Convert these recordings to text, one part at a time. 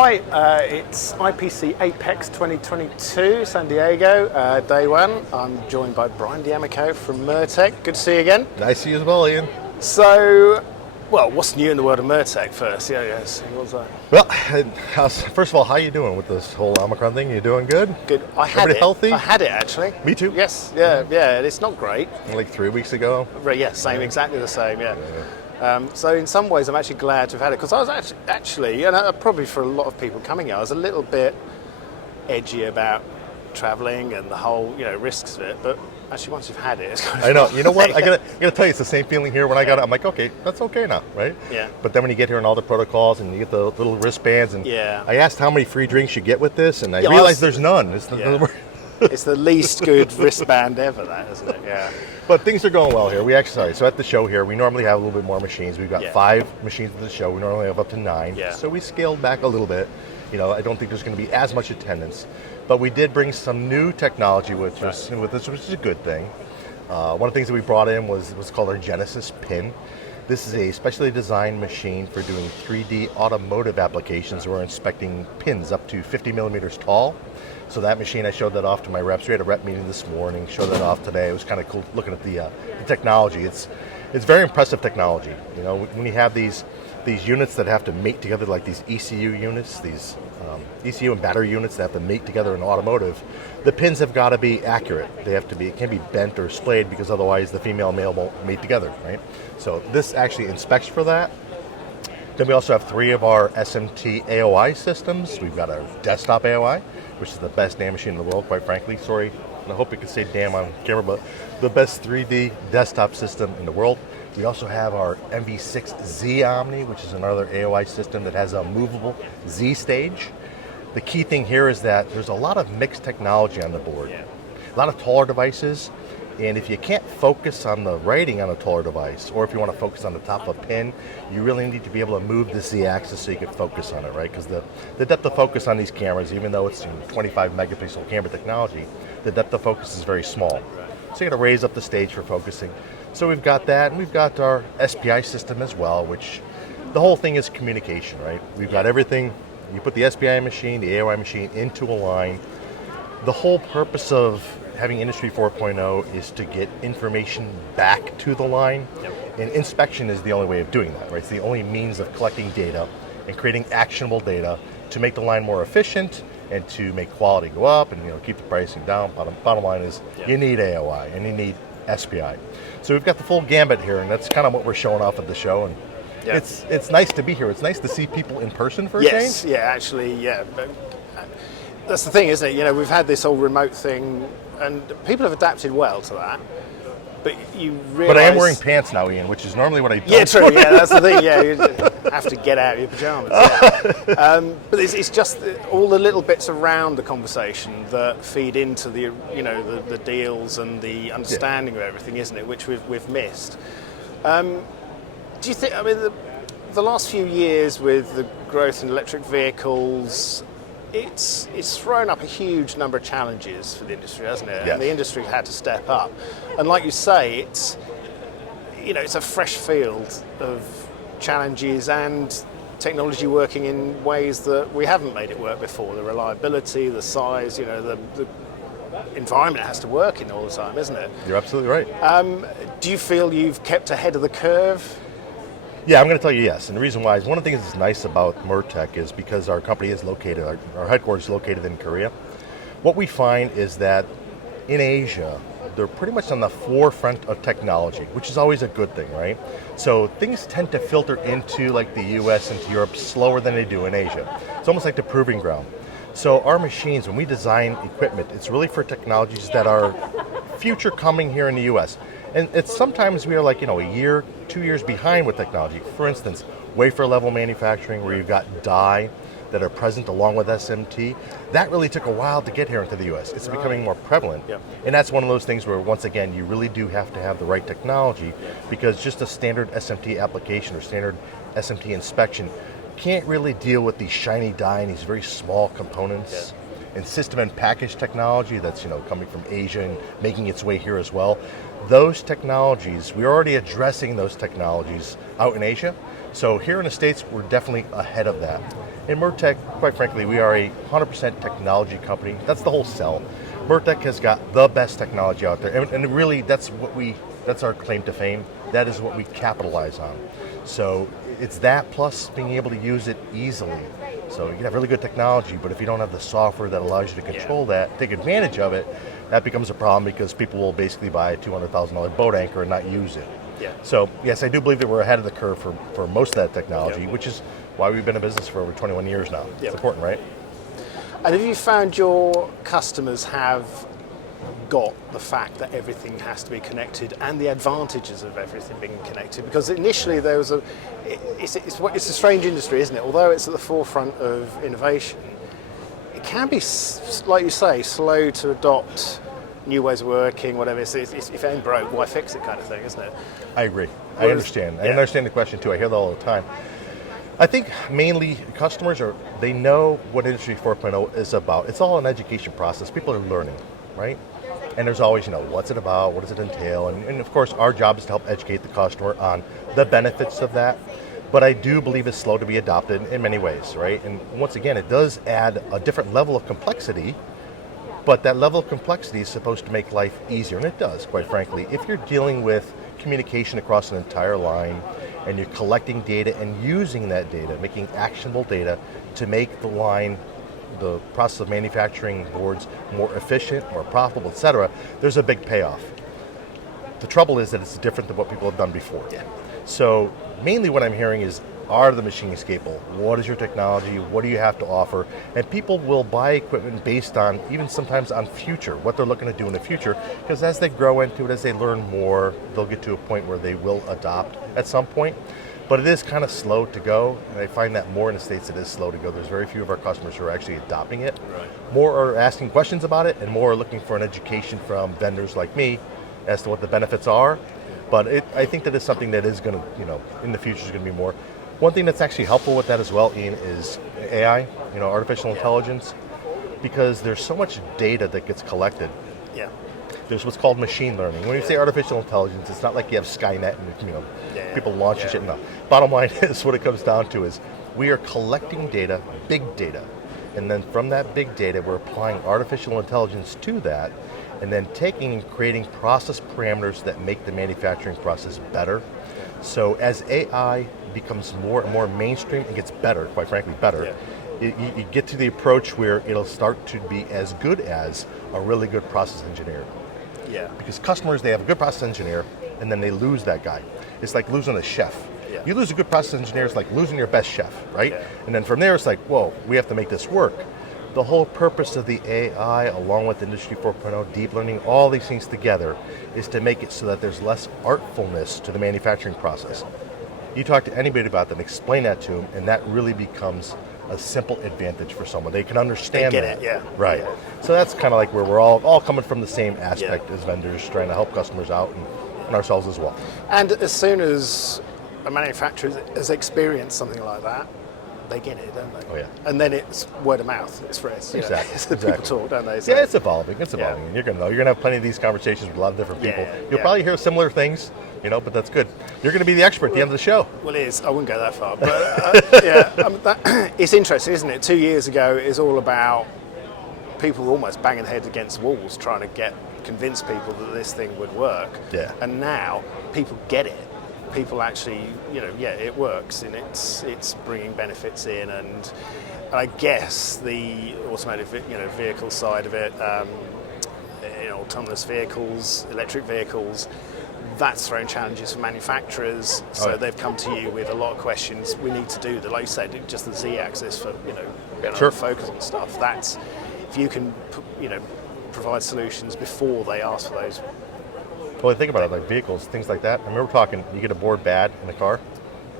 Hi, it's IPC Apex 2022, San Diego, day one. I'm joined by Brian D'Amico from Mirtec. Good to see you again. Nice to see you as well, Ian. So, well, what's new in the world of Mirtec first? Yes, what's that? Well, first of all, how are you doing with this whole Omicron thing? You doing good? Good. Everybody healthy? I had it actually. Me too. Yes, yeah. It's not great. Like 3 weeks ago? Right, yeah, same, exactly the same, yeah. So in some ways I'm actually glad to have had it, because I was actually, probably for a lot of people coming here, I was a little bit edgy about travelling and the whole, risks of it, but actually once you've had it, it's kind of... I know. You know what? I gotta tell you, it's the same feeling here when I got it. I'm like, okay, that's okay now, right? Yeah. But then when you get here and all the protocols and you get the little wristbands, and I asked how many free drinks you get with this, and I realized there's none. It's the least good wristband ever, that, isn't it? Yeah. But things are going well here. So at the show here, we normally have a little bit more machines. We've got 5 machines at the show. We normally have up to 9. Yeah. So we scaled back a little bit. I don't think there's going to be as much attendance. But we did bring some new technology with us, which is a good thing. One of the things that we brought in was what's called our Genesis pin. This is a specially designed machine for doing 3D automotive applications. We're inspecting pins up to 50 millimeters tall. So that machine, I showed that off to my reps. We had a rep meeting this morning, showed that off today. It was kind of cool looking at the technology. It's very impressive technology. When you have these units that have to mate together, like these ECU units, these ECU and battery units that have to mate together in automotive, the pins have got to be accurate. It can't be bent or splayed, because otherwise the female and male won't mate together, right? So this actually inspects for that. Then we also have 3 of our SMT AOI systems. We've got our desktop AOI, which is the best damn machine in the world, quite frankly. Sorry, I hope you can say damn on camera, but the best 3D desktop system in the world. We also have our MV6Z Omni, which is another AOI system that has a movable Z stage. The key thing here is that there's a lot of mixed technology on the board. A lot of taller devices, and if you can't focus on the writing on a taller device, or if you want to focus on the top of a pin, you really need to be able to move the Z-axis so you can focus on it, right? Because the depth of focus on these cameras, even though it's 25 megapixel camera technology, the depth of focus is very small. So you got to raise up the stage for focusing. So we've got that, and we've got our SPI system as well, which the whole thing is communication, right? We've got everything. You put the SPI machine, the AOI machine into a line. The whole purpose of having Industry 4.0 is to get information back to the line, and inspection is the only way of doing that, right? It's the only means of collecting data and creating actionable data to make the line more efficient and to make quality go up and keep the pricing down. Bottom line is you need AOI and you need SPI. So we've got the full gambit here, and that's kind of what we're showing off at the show. And it's nice to be here. It's nice to see people in person for a change. But that's the thing, isn't it? We've had this whole remote thing, and people have adapted well to that. But you realise... But I am wearing pants now, Ian, which is normally what I don't. Yeah, true. Yeah, that's the thing. Yeah, you have to get out of your pajamas. Yeah. But it's just all the little bits around the conversation that feed into the the deals and the understanding of everything, isn't it? Which we've missed. Do you think? I mean, the last few years with the growth in electric vehicles, it's thrown up a huge number of challenges for the industry, hasn't it? Yes. And the industry had to step up. And like you say, it's a fresh field of challenges and technology working in ways that we haven't made it work before. The reliability, the size, the environment has to work in all the time, isn't it? You're absolutely right. Do you feel you've kept ahead of the curve? Yeah, I'm going to tell you yes. And the reason why is one of the things that's nice about Mirtec is because our company is located, our headquarters is located in Korea. What we find is that in Asia, they're pretty much on the forefront of technology, which is always a good thing, right? So things tend to filter into like the US and to Europe slower than they do in Asia. It's almost like the proving ground. So our machines, when we design equipment, it's really for technologies that are future coming here in the US. And it's sometimes we are like, a year, 2 years behind with technology. For instance, wafer level manufacturing, where you've got die that are present along with SMT. That really took a while to get here into the US. It's becoming more prevalent. And that's one of those things where, once again, you really do have to have the right technology, because just a standard SMT application or standard SMT inspection can't really deal with these shiny die and these very small components. and system and package technology that's coming from Asia and making its way here as well. Those technologies, we're already addressing those technologies out in Asia. So here in the States, we're definitely ahead of that. In Mirtec, quite frankly, we are a 100% technology company. That's the whole sell. Mirtec has got the best technology out there, and really that's our claim to fame. That is what we capitalize on. So it's that plus being able to use it easily. So you can have really good technology, but if you don't have the software that allows you to control that, take advantage of it, that becomes a problem because people will basically buy a $200,000 boat anchor and not use it. Yeah. So yes, I do believe that we're ahead of the curve for most of that technology, which is why we've been in business for over 21 years now. It's important, right? And have you found your customers have got the fact that everything has to be connected and the advantages of everything being connected? Because initially there was it's a strange industry, isn't it? Although it's at the forefront of innovation, it can be, like you say, slow to adopt new ways of working, whatever. If it ain't broke, why fix it kind of thing, isn't it? I agree. I understand. I understand the question too. I hear that all the time. I think mainly customers they know what Industry 4.0 is about. It's all an education process. People are learning, right? And there's always, what's it about? What does it entail? And of course, our job is to help educate the customer on the benefits of that. But I do believe it's slow to be adopted in many ways, right? And once again, it does add a different level of complexity, but that level of complexity is supposed to make life easier, and it does, quite frankly. If you're dealing with communication across an entire line, and you're collecting data and using that data, making actionable data to make the line, the process of manufacturing boards more efficient, more profitable, etc., there's a big payoff. The trouble is that it's different than what people have done before. Yeah. So mainly what I'm hearing is, are the machines capable? What is your technology? What do you have to offer? And people will buy equipment based on, even sometimes on future, what they're looking to do in the future, because as they grow into it, as they learn more, they'll get to a point where they will adopt at some point. But it is kind of slow to go, and I find that more in the States it is slow to go. There's very few of our customers who are actually adopting it. Right. More are asking questions about it, and more are looking for an education from vendors like me as to what the benefits are. But I think that is something that is going to, in the future is going to be more. One thing that's actually helpful with that as well, Iain, is AI, artificial intelligence, because there's so much data that gets collected. Yeah. There's what's called machine learning. When you say artificial intelligence, it's not like you have Skynet and people launching shit. No. Bottom line is what it comes down to is we are collecting data, big data, and then from that big data, we're applying artificial intelligence to that, and then taking and creating process parameters that make the manufacturing process better. So as AI becomes more and more mainstream and gets better, quite frankly better, you get to the approach where it'll start to be as good as a really good process engineer. Yeah. Because customers, they have a good process engineer and then they lose that guy. It's like losing a chef. Yeah. You lose a good process engineer, it's like losing your best chef, right? Yeah. And then from there it's like, whoa, we have to make this work. The whole purpose of the AI, along with Industry 4.0, deep learning, all these things together, is to make it so that there's less artfulness to the manufacturing process. You talk to anybody about that and explain that to them, and that really becomes a simple advantage for someone. They can understand They that. get it, yeah. Right. Yeah. So that's kind of like where we're all coming from the same aspect as vendors, trying to help customers out and ourselves as well. And as soon as a manufacturer has experienced something like that, they get it, don't they? Oh, yeah. And then it's word of mouth. It's for us. Exactly. People talk, don't they? So, Yeah, it's evolving. It's evolving. And you're going to know. You're going to have plenty of these conversations with a lot of different people. You'll probably hear similar things, but that's good. You're going to be the expert at the end of the show. Well, it is. I wouldn't go that far. But it's interesting, isn't it? 2 years ago, it was all about people almost banging heads against walls trying to convince people that this thing would work. Yeah. And now people get it. People actually, it works, and it's bringing benefits in, and I guess the automotive, vehicle side of it, autonomous vehicles, electric vehicles, that's thrown challenges for manufacturers. So they've come to you with a lot of questions. We need to do like you said, just the Z-axis for being able to focus on stuff. That's if you can, provide solutions before they ask for those. Well, think about it, like vehicles, things like that. I remember talking, you get a board bad in a car,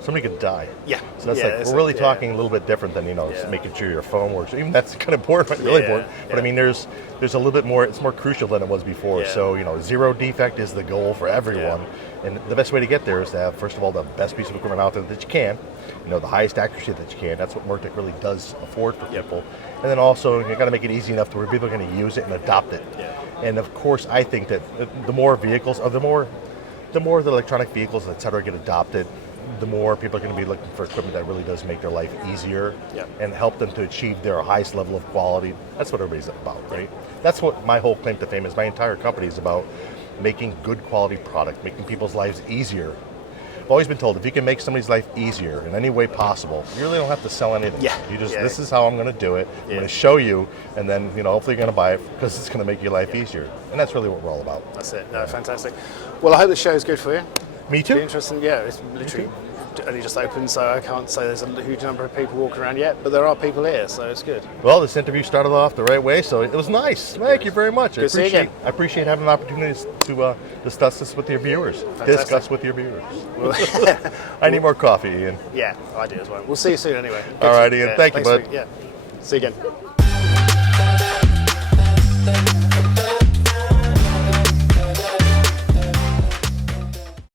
somebody could die. Yeah. So that's Yeah, like, it's we're really like, talking a little bit different than, just making sure your phone works. Even that's kind of important, really Yeah, important. But I mean, there's a little bit more, it's more crucial than it was before. Yeah. So, zero defect is the goal for everyone. And the best way to get there is to have, first of all, the best piece of equipment out there that you can, the highest accuracy that you can. That's what Mirtec really does afford for people. And then also, you got to make it easy enough to where people are going to use it and adopt it. Yeah. And of course, I think that the more vehicles, or the more the electronic vehicles, et cetera, get adopted, the more people are going to be looking for equipment that really does make their life easier and help them to achieve their highest level of quality. That's what everybody's about, right? That's what my whole claim to fame is. My entire company is about making good quality product, making people's lives easier. I've always been told, if you can make somebody's life easier in any way possible, you really don't have to sell anything. Yeah. You just, this is how I'm going to do it. I'm going to show you, and then, hopefully you're going to buy it because it's going to make your life easier. And that's really what we're all about. That's it. No, fantastic. Well, I hope the show is good for you. Me too. Be interesting. Yeah, it's literally only just opened, so I can't say there's a huge number of people walking around yet, but there are people here, so it's good. Well, this interview started off the right way, so it was nice. Thank you very much. Good to see you again. I appreciate having an opportunity to discuss this with your viewers. Discuss with your viewers. I need more coffee, Ian. Yeah, I do as well. We'll see you soon anyway. All right, Ian. Thank you, bud. See you again.